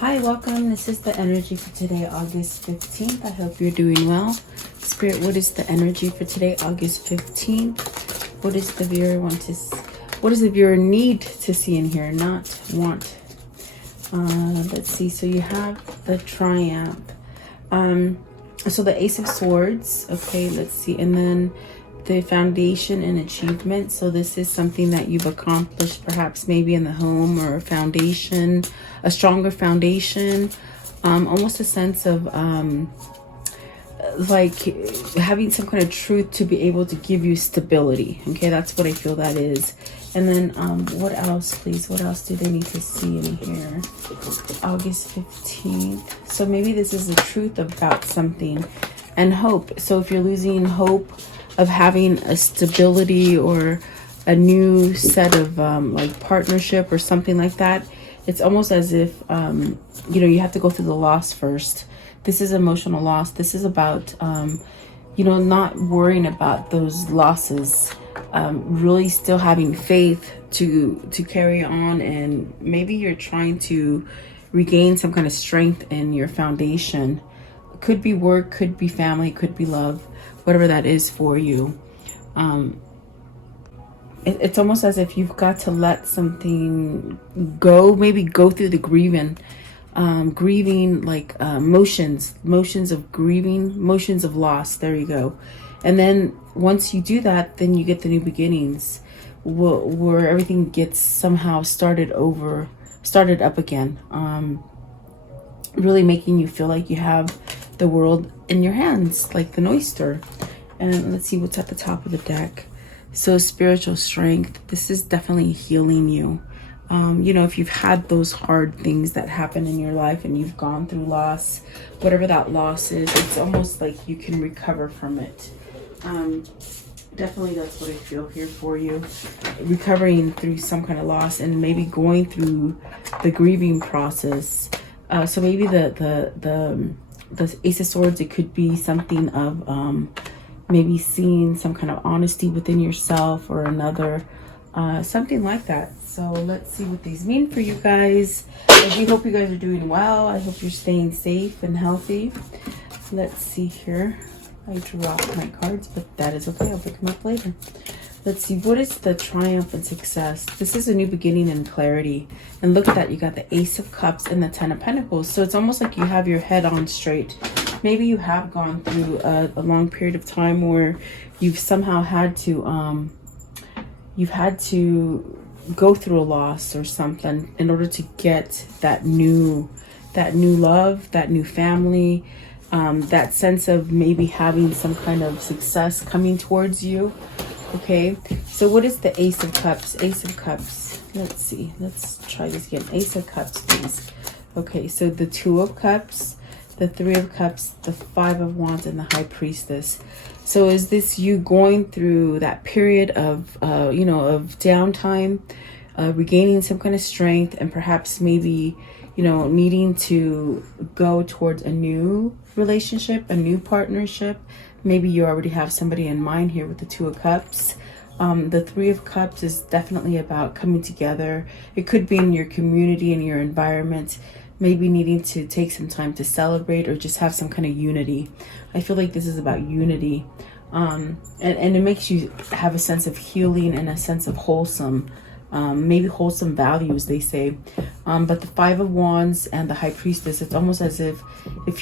Hi, welcome. This is the energy for today, August 15th. I hope you're doing well. Spirit, what is the energy for today, August 15th? What does the viewer want to what does the viewer need to see in here, not want? Let's see. So you have the Triumph. So the Ace of Swords. Okay, let's see. And then the foundation and achievement. So this is something that you've accomplished, perhaps maybe in the home, or a foundation, a stronger foundation, almost a sense of like having some kind of truth to be able to give you stability. Okay, that's what I feel that is. And then what else, please? What else do they need to see in here? August 15th. So maybe this is the truth about something, and hope. So if you're losing hope of having a stability or a new set of like partnership or something like that, it's almost as if you know, you have to go through the loss first. This is emotional loss. This is about you know, not worrying about those losses, really still having faith to carry on. And maybe you're trying to regain some kind of strength in your foundation. Could be work, could be family, could be love, whatever that is for you. It's almost as if you've got to let something go, maybe go through the grieving, like motions of grieving, motions of loss. There you go. And then once you do that, then you get the new beginnings, where everything gets somehow started up again, really making you feel like you have the world in your hands, like an oyster. And let's see what's at the top of the deck. So spiritual strength. This is definitely healing you. You know, if you've had those hard things that happen in your life and you've gone through loss, whatever that loss is, it's almost like you can recover from it. Definitely that's what I feel here for you. Recovering through some kind of loss, and maybe going through the grieving process. So maybe the Ace of Swords, it could be something of maybe seeing some kind of honesty within yourself or another, something like that. So let's see what these mean for you guys. I do hope you guys are doing well. I hope you're staying safe and healthy. Let's see here. I dropped my cards, but that is okay. I'll pick them up later. Let's see. What is the triumph and success? This is a new beginning and clarity. And look at that. You got the Ace of Cups and the Ten of Pentacles. So it's almost like you have your head on straight. Maybe you have gone through a long period of time where you've somehow had to, go through a loss or something in order to get that new love, that new family, that sense of maybe having some kind of success coming towards you. Okay, so what is the Ace of Cups? Ace of Cups. Let's see. Let's try this again. Ace of Cups, please. Okay, so the Two of Cups, the Three of Cups, the Five of Wands, and the High Priestess. So is this you going through that period of, you know, of downtime, regaining some kind of strength, and perhaps maybe, you know, needing to go towards a new relationship, a new partnership. Maybe you already have somebody in mind here with the Two of Cups. The Three of Cups is definitely about coming together. It could be in your community, in your environment, maybe needing to take some time to celebrate or just have some kind of unity. I feel like this is about unity. And it makes you have a sense of healing and a sense of wholesome, maybe wholesome values, they say. But the Five of Wands and the High Priestess, it's almost as if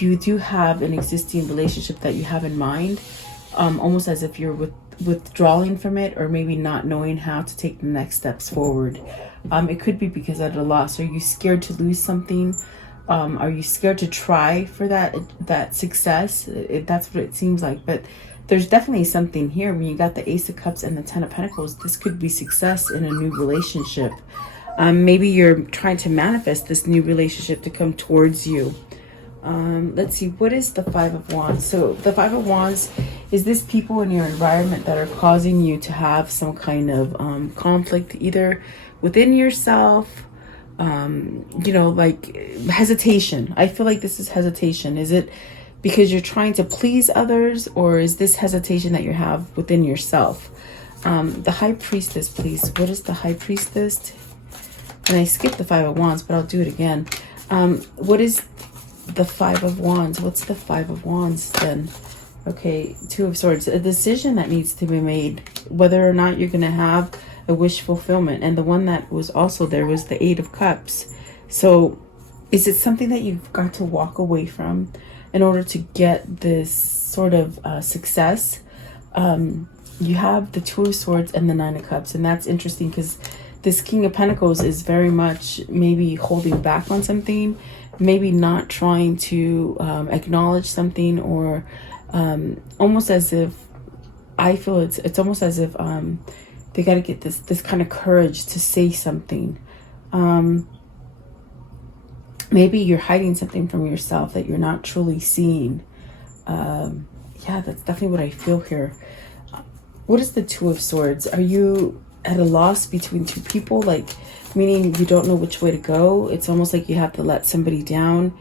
you do have an existing relationship that you have in mind, almost as if you're withdrawing from it, or maybe not knowing how to take the next steps forward. It could be because of a loss. Are you scared to lose something? Are you scared to try for that success? That's what it seems like. But there's definitely something here. When you got the Ace of Cups and the Ten of Pentacles, this could be success in a new relationship. Maybe you're trying to manifest this new relationship to come towards you. Let's see, what is the Five of Wands? So the Five of Wands is this people in your environment that are causing you to have some kind of conflict, either within yourself, you know, like hesitation. I feel like this is hesitation. Is it because you're trying to please others, or is this hesitation that you have within yourself? The High Priestess, please. What is the High Priestess? And I skipped the Five of Wands, but I'll do it again. What is the Five of Wands? What's the Five of Wands then? Okay, Two of Swords. A decision that needs to be made, whether or not you're going to have a wish fulfillment. And the one that was also there was the Eight of Cups. So is it something that you've got to walk away from in order to get this sort of success? You have the Two of Swords and the Nine of Cups. And that's interesting because this King of Pentacles is very much maybe holding back on something, maybe not trying to acknowledge something, or almost as if, I feel it's almost as if they got to get this kind of courage to say something. Maybe you're hiding something from yourself that you're not truly seeing. Yeah, that's definitely what I feel here. What is the Two of Swords? Are you at a loss between two people? Like, meaning you don't know which way to go. It's almost like you have to let somebody down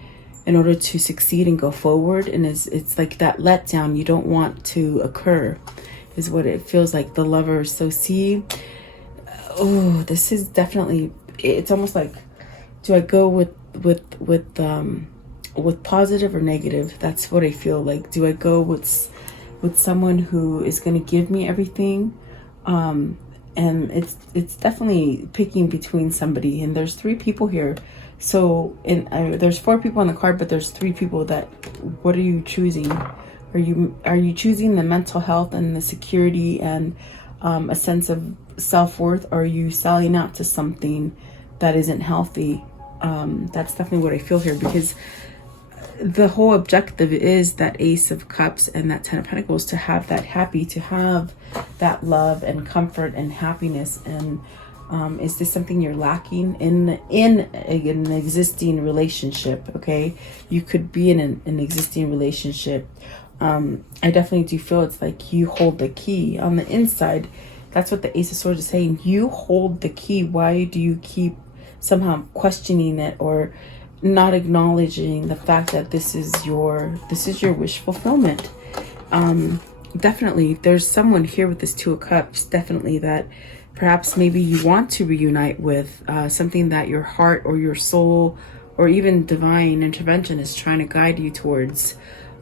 in order to succeed and go forward. And it's like that letdown you don't want to occur is what it feels like. The Lovers. So see, oh, this is definitely, it's almost like, do I go with positive or negative? That's what I feel like. Do I go with someone who is going to give me everything? And it's definitely picking between somebody, and there's three people here. So there's four people on the card, but there's three people. That, what are you choosing? Are you choosing the mental health and the security and a sense of self-worth? Or are you selling out to something that isn't healthy? That's definitely what I feel here, because the whole objective is that Ace of Cups and that Ten of Pentacles, to have that happy, to have that love and comfort and happiness. And is this something you're lacking in an existing relationship? Okay, you could be in an existing relationship. I definitely do feel it's like you hold the key on the inside. That's what the Ace of Swords is saying. You hold the key. Why do you keep somehow questioning it or not acknowledging the fact that this is your wish fulfillment? Definitely there's someone here with this Two of Cups, definitely, that perhaps maybe you want to reunite with, something that your heart or your soul or even divine intervention is trying to guide you towards.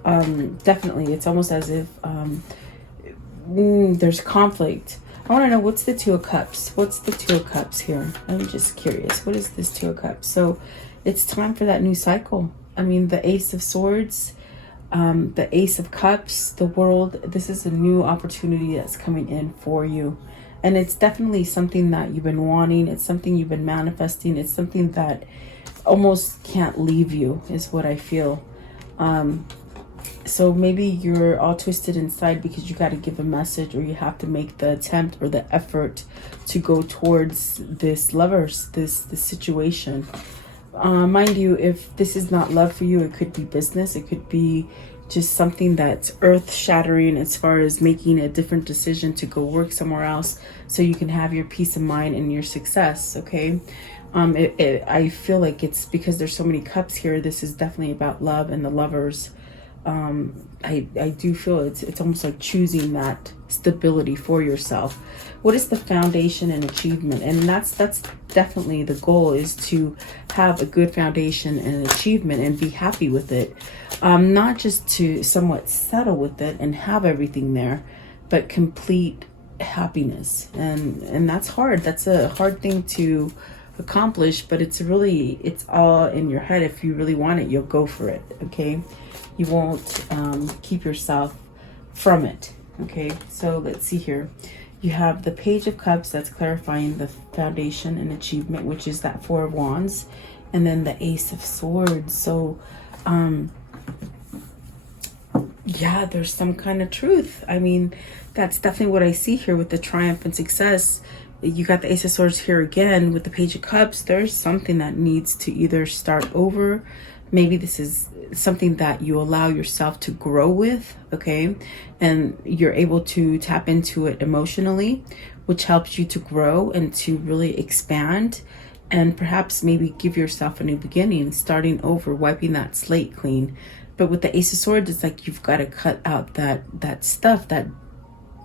Definitely it's almost as if there's conflict. I want to know, what's the Two of Cups? What's the Two of Cups here? I'm just curious. What is this Two of Cups? So it's time for that new cycle. I mean, the Ace of Swords, the Ace of Cups, the World. This is a new opportunity that's coming in for you. And it's definitely something that you've been wanting. It's something you've been manifesting. It's something that almost can't leave you, is what I feel. So maybe you're all twisted inside because you got to give a message, or you have to make the attempt or the effort to go towards this Lovers, this situation. Mind you, if this is not love for you, it could be business. It could be just something that's earth-shattering as far as making a different decision to go work somewhere else so you can have your peace of mind and your success, okay? I feel like it's because there's so many cups here. This is definitely about love and the Lovers. I do feel it's almost like choosing that stability for yourself. What is the foundation and achievement? And that's definitely the goal, is to have a good foundation and achievement and be happy with it. Not just to somewhat settle with it and have everything there, but complete happiness. And that's hard. That's a hard thing to accomplish, but it's all in your head. If you really want it, you'll go for it, okay? You won't keep yourself from it, okay? So let's see here. You have the Page of Cups, that's clarifying the foundation and achievement, which is that Four of Wands, and then the Ace of Swords. So yeah, there's some kind of truth. I mean, that's definitely what I see here with the triumph and success. You got the Ace of Swords here again with the Page of Cups. There's something that needs to either start over. Maybe this is something that you allow yourself to grow with, okay? And you're able to tap into it emotionally, which helps you to grow and to really expand, and perhaps maybe give yourself a new beginning, starting over, wiping that slate clean. But with the Ace of Swords, it's like you've got to cut out that stuff, that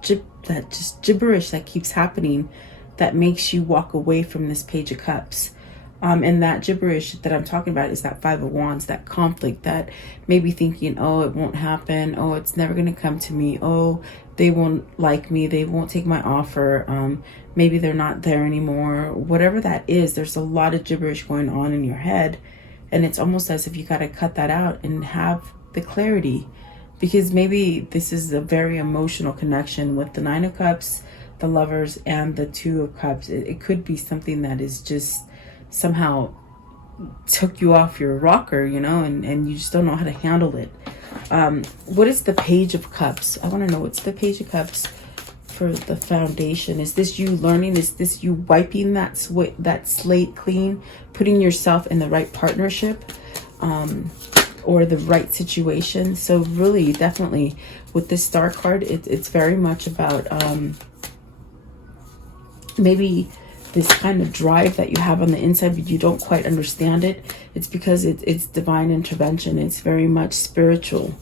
just gibberish that keeps happening, that makes you walk away from this Page of Cups. And that gibberish that I'm talking about is that Five of Wands, that conflict, that maybe thinking, oh, it won't happen. Oh, it's never going to come to me. Oh, they won't like me. They won't take my offer. Maybe they're not there anymore. Whatever that is, there's a lot of gibberish going on in your head. And it's almost as if you got to cut that out and have the clarity. Because maybe this is a very emotional connection with the Nine of Cups, the Lovers, and the Two of Cups. It could be something that is just somehow took you off your rocker, you know, and you just don't know how to handle it. What is the Page of Cups? I want to know, what's the Page of Cups for the foundation? Is this you learning? Is this you wiping that slate clean, putting yourself in the right partnership, or the right situation? So really, definitely, with this Star card, it's very much about maybe this kind of drive that you have on the inside, but you don't quite understand it. It's because it's divine intervention. It's very much spiritual.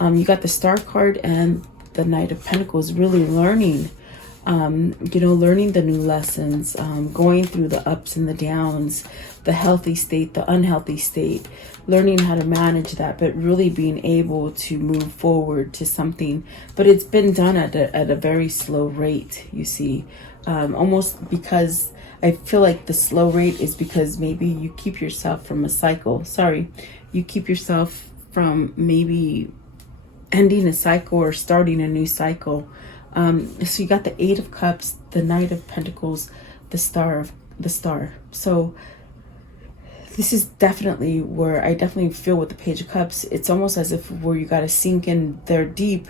You got the Star card and the Knight of Pentacles, really learning, you know, learning the new lessons, going through the ups and the downs, the healthy state, the unhealthy state, learning how to manage that, but really being able to move forward to something. But it's been done at a very slow rate, you see. Almost because I feel like the slow rate is because maybe you keep yourself from a cycle. You keep yourself from maybe ending a cycle or starting a new cycle. So you got the Eight of Cups, the Knight of Pentacles, the Star. So this is definitely where I definitely feel with the Page of Cups. It's almost as if where you got to sink in there deep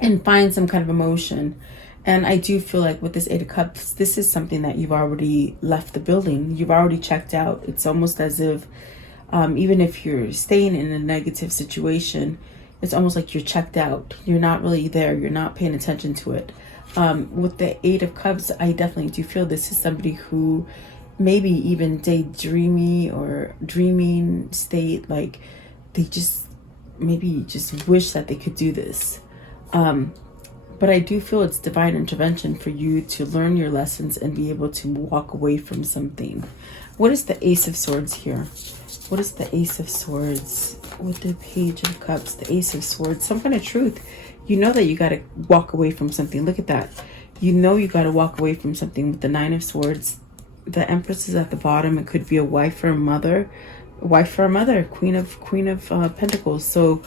and find some kind of emotion. And I do feel like with this Eight of Cups, this is something that you've already left the building. You've already checked out. It's almost as if, even if you're staying in a negative situation, it's almost like you're checked out. You're not really there. You're not paying attention to it. With the Eight of Cups, I definitely do feel this is somebody who maybe even daydreamy or dreaming state. Like they just maybe just wish that they could do this. But I do feel it's divine intervention for you to learn your lessons and be able to walk away from something. What is the Ace of Swords here? What is the Ace of Swords with the Page of Cups? The Ace of Swords, some kind of truth. You know that you got to walk away from something. Look at that. You know you got to walk away from something with the Nine of Swords. The Empress is at the bottom. It could be a wife or a mother. Queen of Pentacles. So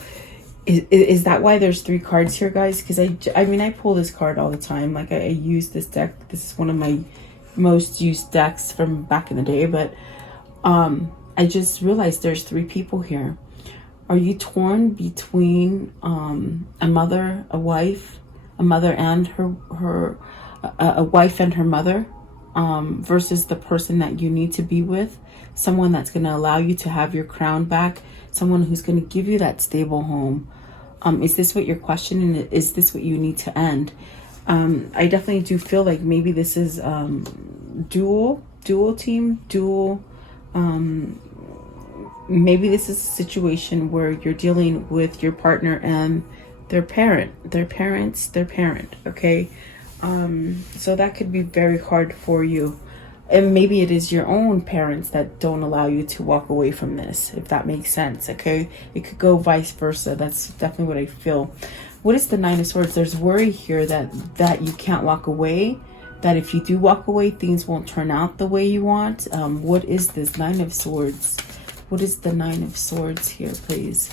is that why there's three cards here, guys? Because I mean, I pull this card all the time. Like I use this deck. This is one of my most used decks from back in the day. But I just realized there's three people here. Are you torn between a mother, a wife, a mother and a wife and her mother, versus the person that you need to be with, someone that's going to allow you to have your crown back, someone who's going to give you that stable home? Is this what you're questioning? Is this what you need to end? I definitely do feel like maybe this is dual team, maybe this is a situation where you're dealing with your partner and their parent, okay? So that could be very hard for you. And maybe it is your own parents that don't allow you to walk away from this, if that makes sense, okay? It could go vice versa. That's definitely what I feel. What is the Nine of Swords? There's worry here that you can't walk away, that if you do walk away, things won't turn out the way you want. What is this Nine of Swords? What is the Nine of Swords here, please?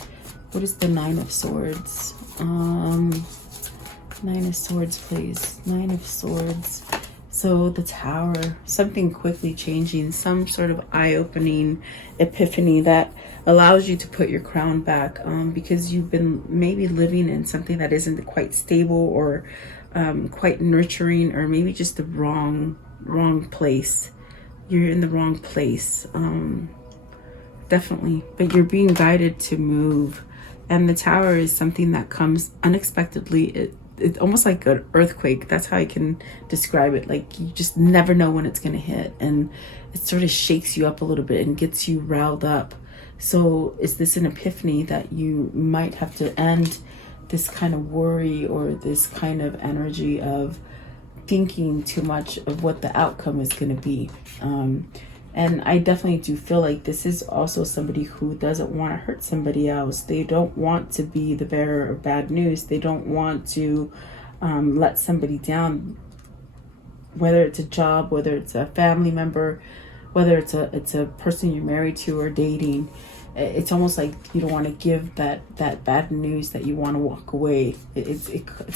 What is the Nine of Swords? Nine of Swords, please. Nine of Swords. So the Tower, something quickly changing, some sort of eye-opening epiphany that allows you to put your crown back, because you've been maybe living in something that isn't quite stable or quite nurturing, or maybe just the wrong place. You're in the wrong place, definitely, but you're being guided to move. And the Tower is something that comes unexpectedly. It's almost like an earthquake. That's how I can describe it. Like you just never know when it's going to hit, and it sort of shakes you up a little bit and gets you riled up. So is this an epiphany that you might have to end this kind of worry or this kind of energy of thinking too much of what the outcome is going to be? And And I definitely do feel like this is also somebody who doesn't want to hurt somebody else. They don't want to be the bearer of bad news. They don't want to let somebody down, whether it's a job, whether it's a family member, whether it's a person you're married to or dating. It's almost like you don't want to give that bad news, that you want to walk away. It's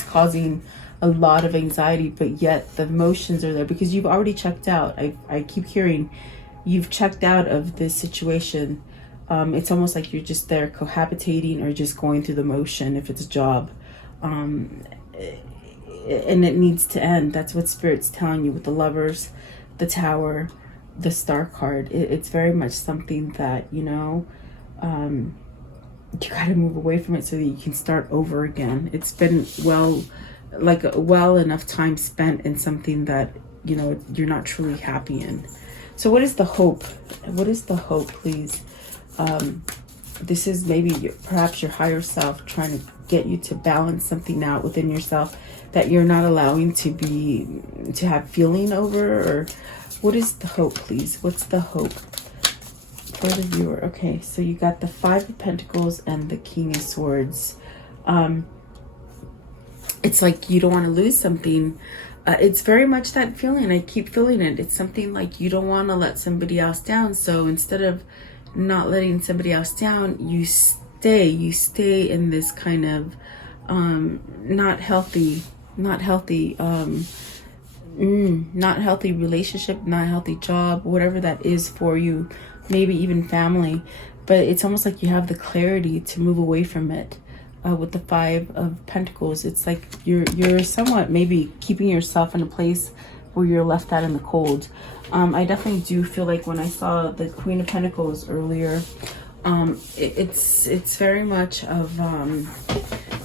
causing a lot of anxiety, but yet the emotions are there because you've already checked out. I keep hearing you've checked out of this situation. It's almost like you're just there cohabitating or just going through the motion if it's a job. And it needs to end. That's what Spirit's telling you with the Lovers, the Tower, the Star card. It's very much something that, you know, you got to move away from it so that you can start over again. It's been well enough time spent in something that, you know, you're not truly happy in. So what is the hope? What is the hope, please? This is maybe perhaps your higher self trying to get you to balance something out within yourself that you're not allowing to have feeling over. Or what is the hope, please? What's the hope for the viewer? Okay, so you got the Five of Pentacles and the King of Swords. It's like you don't want to lose something. It's very much that feeling. I keep feeling it. It's something like you don't want to let somebody else down. So instead of not letting somebody else down, you stay in this kind of not healthy relationship, not healthy job, whatever that is for you, maybe even family. But it's almost like you have the clarity to move away from it. With the Five of Pentacles, it's like you're somewhat maybe keeping yourself in a place where you're left out in the cold. I definitely do feel like when I saw the Queen of Pentacles earlier, it's very much of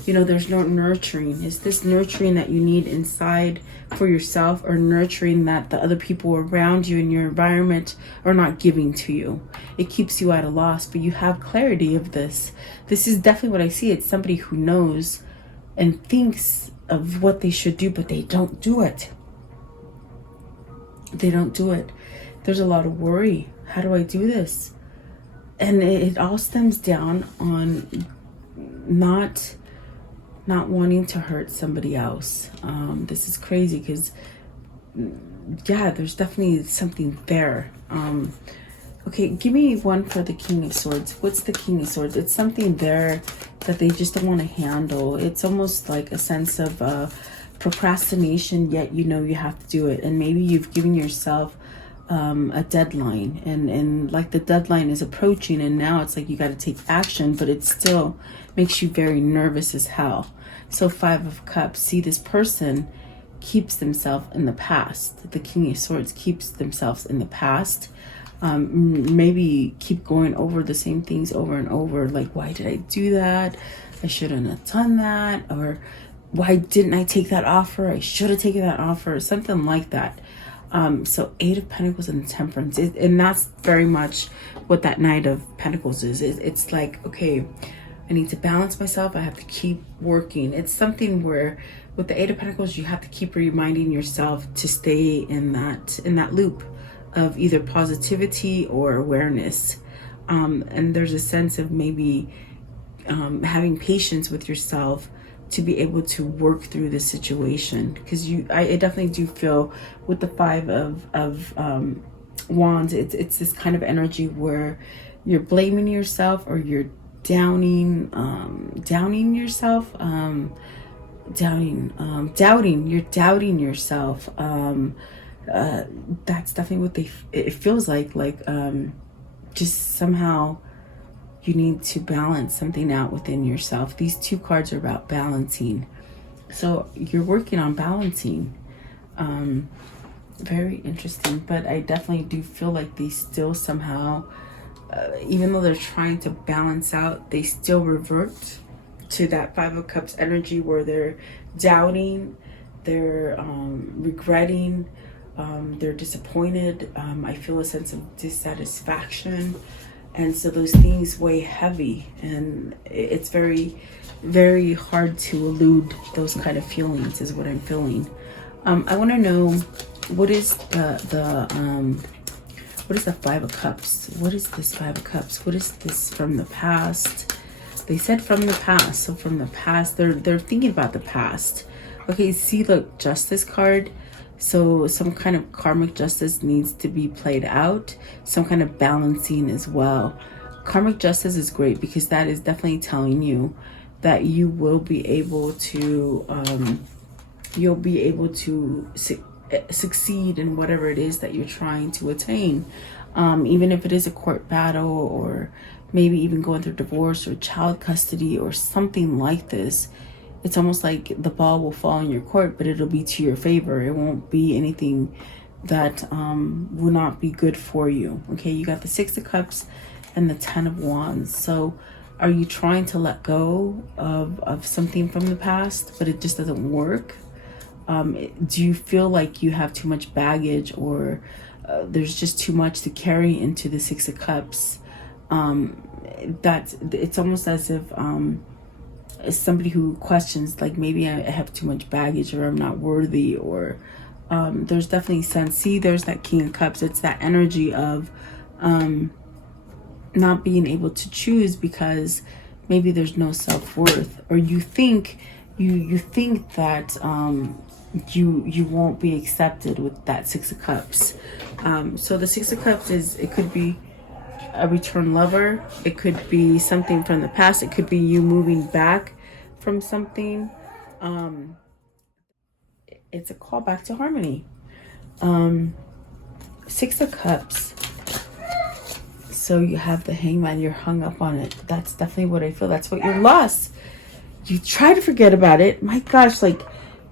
you know, there's no nurturing. Is this nurturing that you need inside for yourself, or nurturing that the other people around you in your environment are not giving to you? It keeps you at a loss, but you have clarity of this. This is definitely what I see. It's somebody who knows and thinks of what they should do, but they don't do it. They don't do it. There's a lot of worry. How do I do this? And it all stems down on not wanting to hurt somebody else. This is crazy because, yeah, there's definitely something there. Okay, give me one for the King of Swords. What's the King of Swords? It's something there that they just don't want to handle. It's almost like a sense of procrastination, yet you know you have to do it. And maybe you've given yourself a deadline, and like the deadline is approaching, and now it's like you got to take action, but it still makes you very nervous as hell. So Five of Cups, see, this person keeps themselves in the past. The King of Swords keeps themselves in the past. Maybe keep going over the same things over and over, like, why did I do that? I shouldn't have done that. Or why didn't I take that offer? I should have taken that offer. Something like that. So Eight of Pentacles and Temperance, and that's very much what that Knight of Pentacles is. It's like, okay, I need to balance myself. I have to keep working. It's something where with the Eight of Pentacles, you have to keep reminding yourself to stay in that loop of either positivity or awareness. And there's a sense of maybe having patience with yourself to be able to work through the situation, because I definitely do feel with the Five of Wands, it's this kind of energy where you're blaming yourself, or you're doubting yourself, you're doubting yourself. That's definitely what it feels like just somehow you need to balance something out within yourself. These two cards are about balancing. So you're working on balancing. Very interesting. But I definitely do feel like they still somehow, even though they're trying to balance out, they still revert to that Five of Cups energy where they're doubting, they're regretting, they're disappointed. I feel a sense of dissatisfaction. And so those things weigh heavy, and it's very, very hard to elude those kind of feelings is what I'm feeling. I want to know, what is What is the Five of Cups? What is this Five of Cups? What is this from the past? They said from the past. So from the past, they're thinking about the past. Okay, see the Justice card. So some kind of karmic justice needs to be played out. Some kind of balancing as well. Karmic justice is great because that is definitely telling you that you will be able to succeed in whatever it is that you're trying to attain, even if it is a court battle, or maybe even going through divorce or child custody or something like this. It's almost like the ball will fall in your court, but it'll be to your favor. It won't be anything that will not be good for you. Okay, you got the Six of Cups and the Ten of Wands. So are you trying to let go of something from the past, but it just doesn't work? Do you feel like you have too much baggage, or there's just too much to carry into the Six of Cups? It's almost as if as somebody who questions, like, maybe I have too much baggage, or I'm not worthy, or there's definitely sense. See, there's that King of Cups. It's that energy of not being able to choose because maybe there's no self-worth, or you think that you won't be accepted with that Six of Cups. So the Six of Cups it could be a return lover. It could be something from the past. It could be you moving back from something. It's a call back to harmony. Six of Cups. So you have the Hangman. You're hung up on it. That's definitely what I feel. That's what you're lost. You try to forget about it. My gosh, like,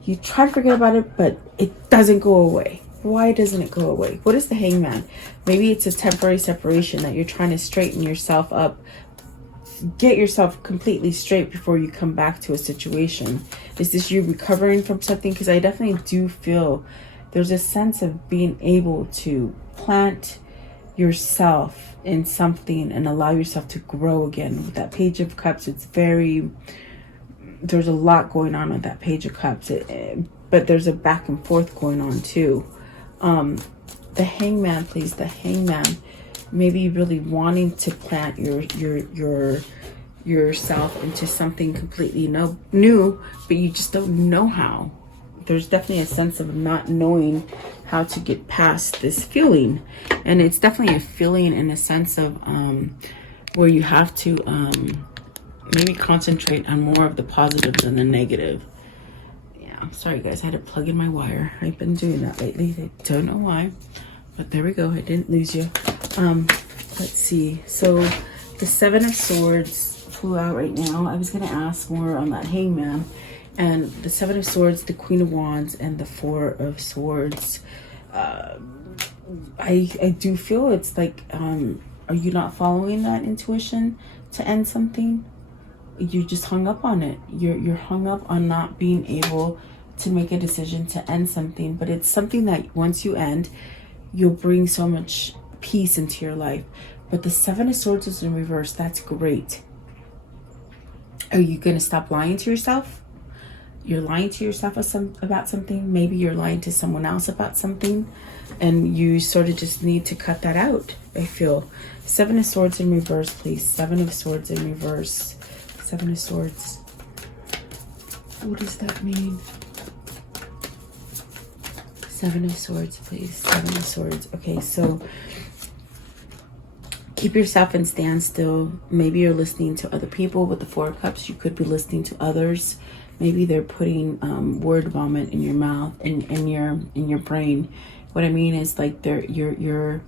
you try to forget about it, but it doesn't go away. Why doesn't it go away? What is the Hangman? Maybe it's a temporary separation that you're trying to straighten yourself up. Get yourself completely straight before you come back to a situation. Is this you recovering from something? Because I definitely do feel there's a sense of being able to plant yourself in something and allow yourself to grow again. With that Page of Cups, there's a lot going on with that Page of Cups, but there's a back and forth going on too. The Hangman, please. The Hangman. Maybe really wanting to plant yourself into something completely new, but you just don't know how. There's definitely a sense of not knowing how to get past this feeling, and it's definitely a feeling in a sense of where you have to maybe concentrate on more of the positives than the negative. Yeah, sorry guys, I had to plug in my wire. I've been doing that lately. I don't know why, but there we go. I didn't lose you. Let's see. So the Seven of Swords flew out right now. I was going to ask more on that Hangman. And the Seven of Swords, the Queen of Wands, and the Four of Swords. I do feel it's like, are you not following that intuition to end something? You just hung up on it. You're hung up on not being able to make a decision to end something. But it's something that once you end, you'll bring so much peace into your life. But the Seven of Swords is in reverse. That's great. Are you going to stop lying to yourself? You're lying to yourself about something. Maybe you're lying to someone else about something, and you sort of just need to cut that out, I feel. Seven of Swords in reverse, please. Seven of Swords in reverse. Seven of Swords. What does that mean? Seven of Swords, please. Seven of Swords. Okay, so keep yourself in standstill. Maybe you're listening to other people. With the Four of Cups, you could be listening to others. Maybe they're putting word vomit in your mouth and in your brain. What I mean is, like, you're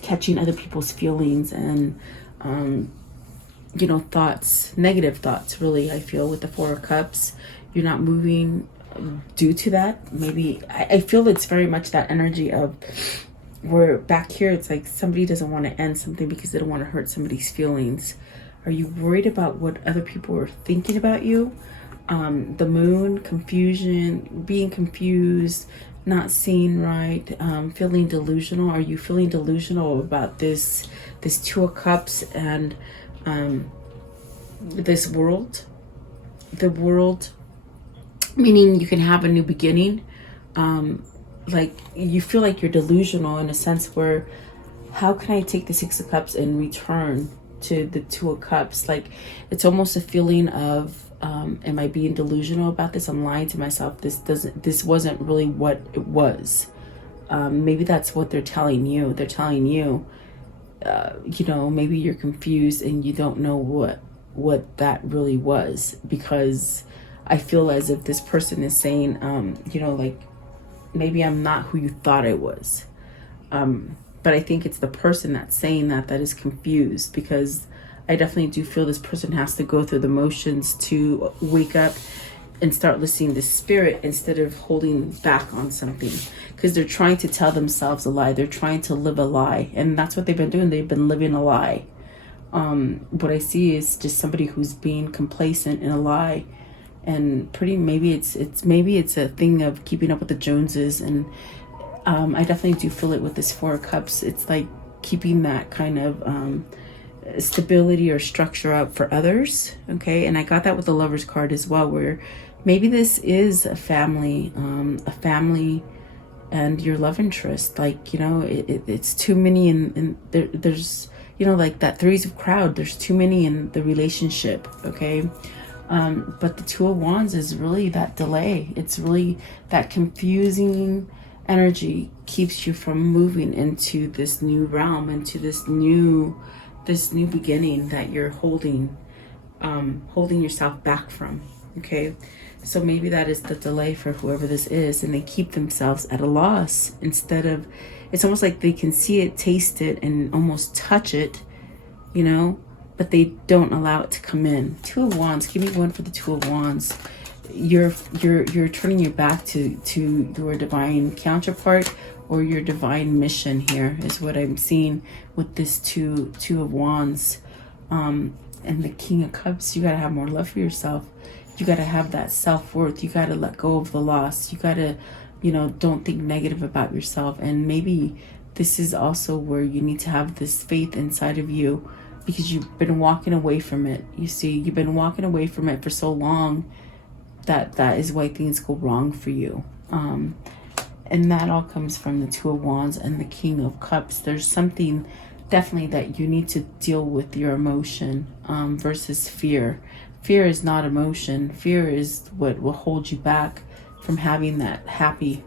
catching other people's feelings and thoughts, negative thoughts. Really, I feel with the Four of Cups, you're not moving due to that. Maybe I feel it's very much that energy of where back here it's like somebody doesn't want to end something because they don't want to hurt somebody's feelings. Are you worried about what other people are thinking about you? The Moon, confusion, being confused, not seeing right, feeling delusional. Are you feeling delusional about this Two of Cups and this world? The world, meaning you can have a new beginning. Like, you feel like you're delusional in a sense where how can I take the Six of Cups and return to the Two of Cups? Like, it's almost a feeling of, am I being delusional about this? I'm lying to myself. This wasn't really what it was. Maybe that's what they're telling you. They're telling you, you know, maybe you're confused and you don't know what that really was, because I feel as if this person is saying, you know, like, maybe I'm not who you thought I was. But I think it's the person that's saying that is confused, because I definitely do feel this person has to go through the motions to wake up and start listening to spirit instead of holding back on something, because they're trying to tell themselves a lie. They're trying to live a lie, and that's what they've been doing. They've been living a lie. What I see is just somebody who's being complacent in a lie, and maybe it's a thing of keeping up with the Joneses. And I definitely do feel it with this Four of Cups. It's like keeping that kind of stability or structure up for others. Okay, and I got that with the Lover's card as well, where maybe this is a family and your love interest. Like, you know, it's too many, and there's, you know, like that threes of crowd, there's too many in the relationship. Okay, but the Two of Wands is really that delay. It's really that confusing energy keeps you from moving into this new realm, into this new beginning that you're holding yourself back from. Okay, so maybe that is the delay for whoever this is, and they keep themselves at a loss instead of, it's almost like they can see it, taste it, and almost touch it, you know, but they don't allow it to come in. Two of Wands, give me one for the Two of Wands. You're turning your back to your divine counterpart or your divine mission here, is what I'm seeing with this two of Wands. And the King of Cups, you got to have more love for yourself. You got to have that self-worth. You got to let go of the loss. You got to, you know, don't think negative about yourself. And maybe this is also where you need to have this faith inside of you, because you've been walking away from it. You see, you've been walking away from it for so long that is why things go wrong for you. And that all comes from the Two of Wands and the King of Cups. There's something definitely that you need to deal with your emotion versus fear. Fear is not emotion. Fear is what will hold you back from having that happy,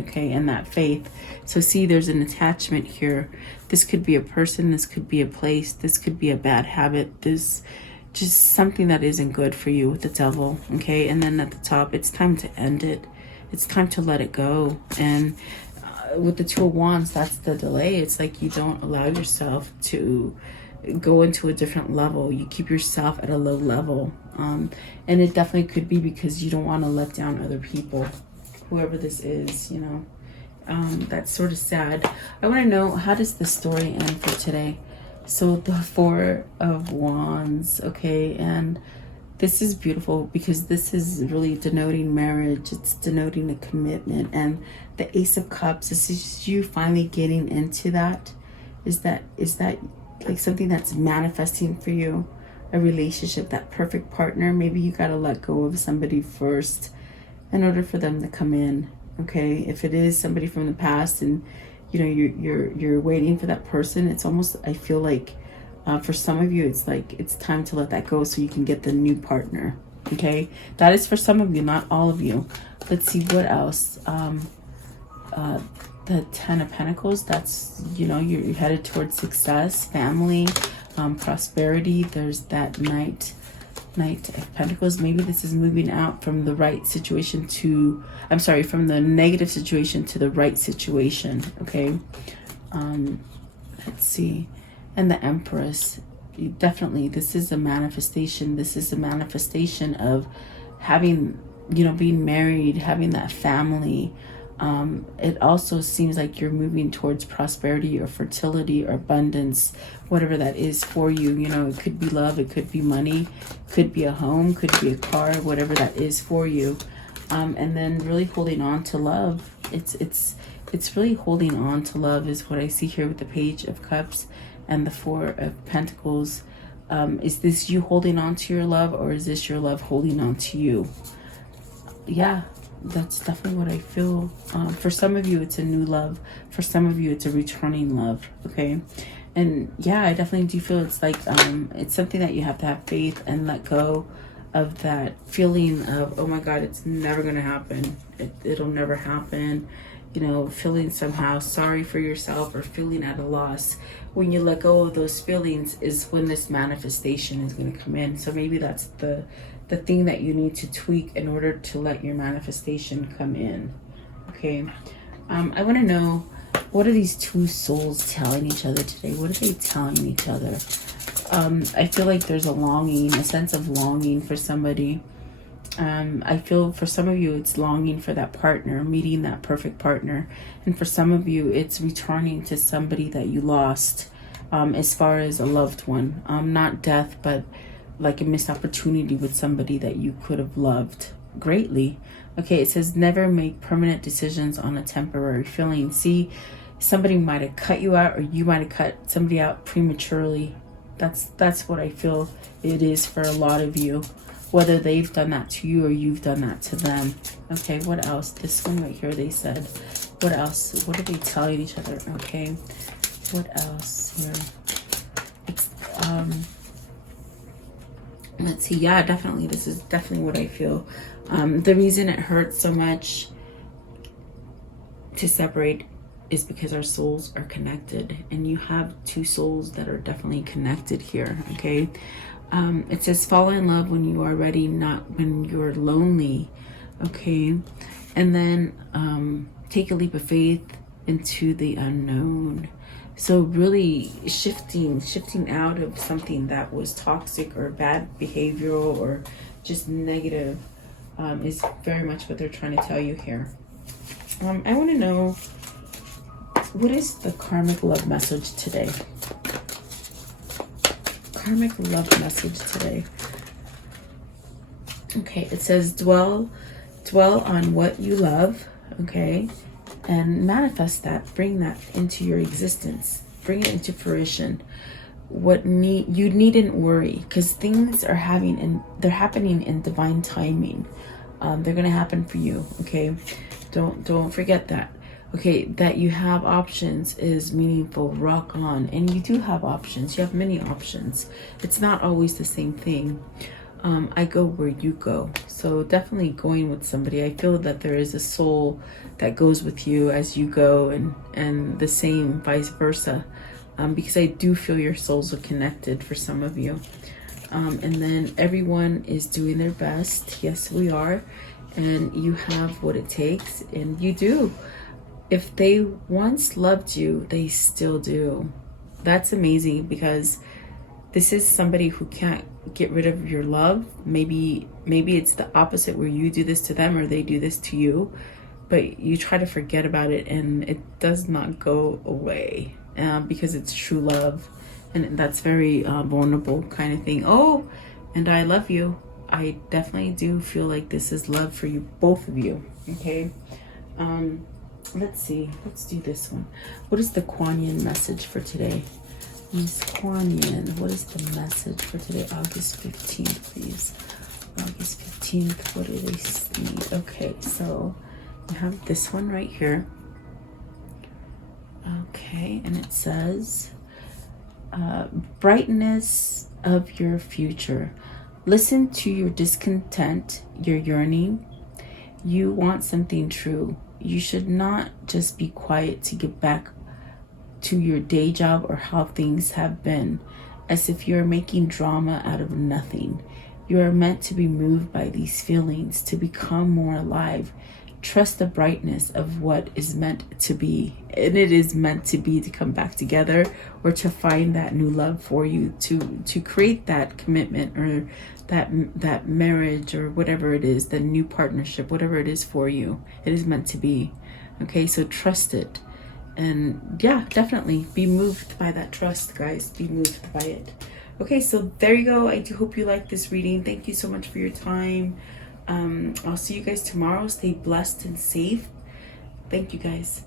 okay, and that faith. So see, there's an attachment here. This could be a person, this could be a place, this could be a bad habit, this just something that isn't good for you with the Devil. Okay, and then at the top, it's time to end it. It's time to let it go. And with the Two of Wands, that's the delay. It's like you don't allow yourself to go into a different level. You keep yourself at a low level. And it definitely could be because you don't want to let down other people, whoever this is, you know. That's sort of sad. I want to know, how does the story end for today? So the Four of Wands, okay, and this is beautiful because this is really denoting marriage. It's denoting a commitment. And the Ace of Cups, this is you finally getting into that. Is that like something that's manifesting for you? A relationship, that perfect partner? Maybe you got to let go of somebody first in order for them to come in. Okay, if it is somebody from the past and you know you're waiting for that person, it's almost, I feel like for some of you it's like it's time to let that go so you can get the new partner. Okay, that is for some of you, not all of you. Let's see what else. The Ten of Pentacles, that's, you know, you're headed towards success, family, prosperity. There's that Knight of Pentacles. Maybe this is moving out from the right situation to, I'm sorry, from the negative situation to the right situation. Okay, let's see. And the Empress, definitely this is a manifestation. This is a manifestation of having, you know, being married, having that family. It also seems like you're moving towards prosperity or fertility or abundance, whatever that is for you. You know, it could be love, it could be money, could be a home, could be a car, whatever that is for you. And then really holding on to love. It's really holding on to love is what I see here with the Page of Cups and the Four of Pentacles. Is this you holding on to your love, or is this your love holding on to you? Yeah, That's definitely what I feel. For some of you, it's a new love. For some of you, it's a returning love. Okay. And yeah, I definitely do feel it's like, it's something that you have to have faith and let go of that feeling of, oh my God, it's never going to happen. It'll never happen. You know, feeling somehow sorry for yourself or feeling at a loss. When you let go of those feelings is when this manifestation is going to come in. So maybe that's the thing that you need to tweak in order to let your manifestation come in. Okay. I want to know, what are these two souls telling each other today? What are they telling each other? I feel like there's a longing, a sense of longing for somebody. I feel for some of you, it's longing for that partner, meeting that perfect partner. And for some of you, it's returning to somebody that you lost, as far as a loved one. Not death, but like a missed opportunity with somebody that you could have loved greatly. Okay, it says never make permanent decisions on a temporary feeling. See, somebody might have cut you out, or you might have cut somebody out prematurely. That's what I feel it is for a lot of you, whether they've done that to you or you've done that to them. Okay, what else? This one right here, they said. What else? What are they telling each other? Okay, what else here? It's, let's see. Yeah, definitely. This is definitely what I feel. The reason it hurts so much to separate is because our souls are connected, and you have two souls that are definitely connected here. Okay. It says fall in love when you are ready, not when you're lonely. Okay. And then take a leap of faith into the unknown. So really shifting out of something that was toxic or bad behavioral or just negative, is very much what they're trying to tell you here. I want to know, what is the karmic love message today? Karmic love message today. Okay, it says dwell on what you love, okay, and manifest that, bring that into your existence, bring it into fruition. You needn't worry, because things are they're happening in divine timing. They're gonna happen for you. Okay, don't forget that. Okay, that you have options is meaningful. Rock on. And you do have options. You have many options. It's not always the same thing. I go where you go. So definitely going with somebody. I feel that there is a soul that goes with you as you go, and the same vice versa. Because I do feel your souls are connected for some of you. And then everyone is doing their best. Yes, we are. And you have what it takes, and you do. If they once loved you, they still do. That's amazing, because this is somebody who can't get rid of your love. Maybe it's the opposite, where you do this to them or they do this to you, but you try to forget about it, and it does not go away, because it's true love, and that's very vulnerable kind of thing. Oh, and I love you. I definitely do feel like this is love for you, both of you. Okay. Let's see. Let's do this one. What is the Kuan Yin message for today? Miss Kuan Yin, what is the message for today? August 15th, please. August 15th. What do they need? Okay, so I have this one right here. Okay, and it says, brightness of your future. Listen to your discontent, your yearning. You want something true. You should not just be quiet to get back to your day job or how things have been, as if you're making drama out of nothing. You are meant to be moved by these feelings, to become more alive. Trust the brightness of what is meant to be. And it is meant to be, to come back together, or to find that new love for you, to create that commitment, or that marriage, or whatever it is, the new partnership, whatever it is for you. It is meant to be. Okay, so trust it. And yeah, definitely be moved by that trust, guys. Be moved by it. Okay, so there you go. I do hope you like this reading. Thank you so much for your time. I'll see you guys tomorrow. Stay blessed and safe. Thank you, guys.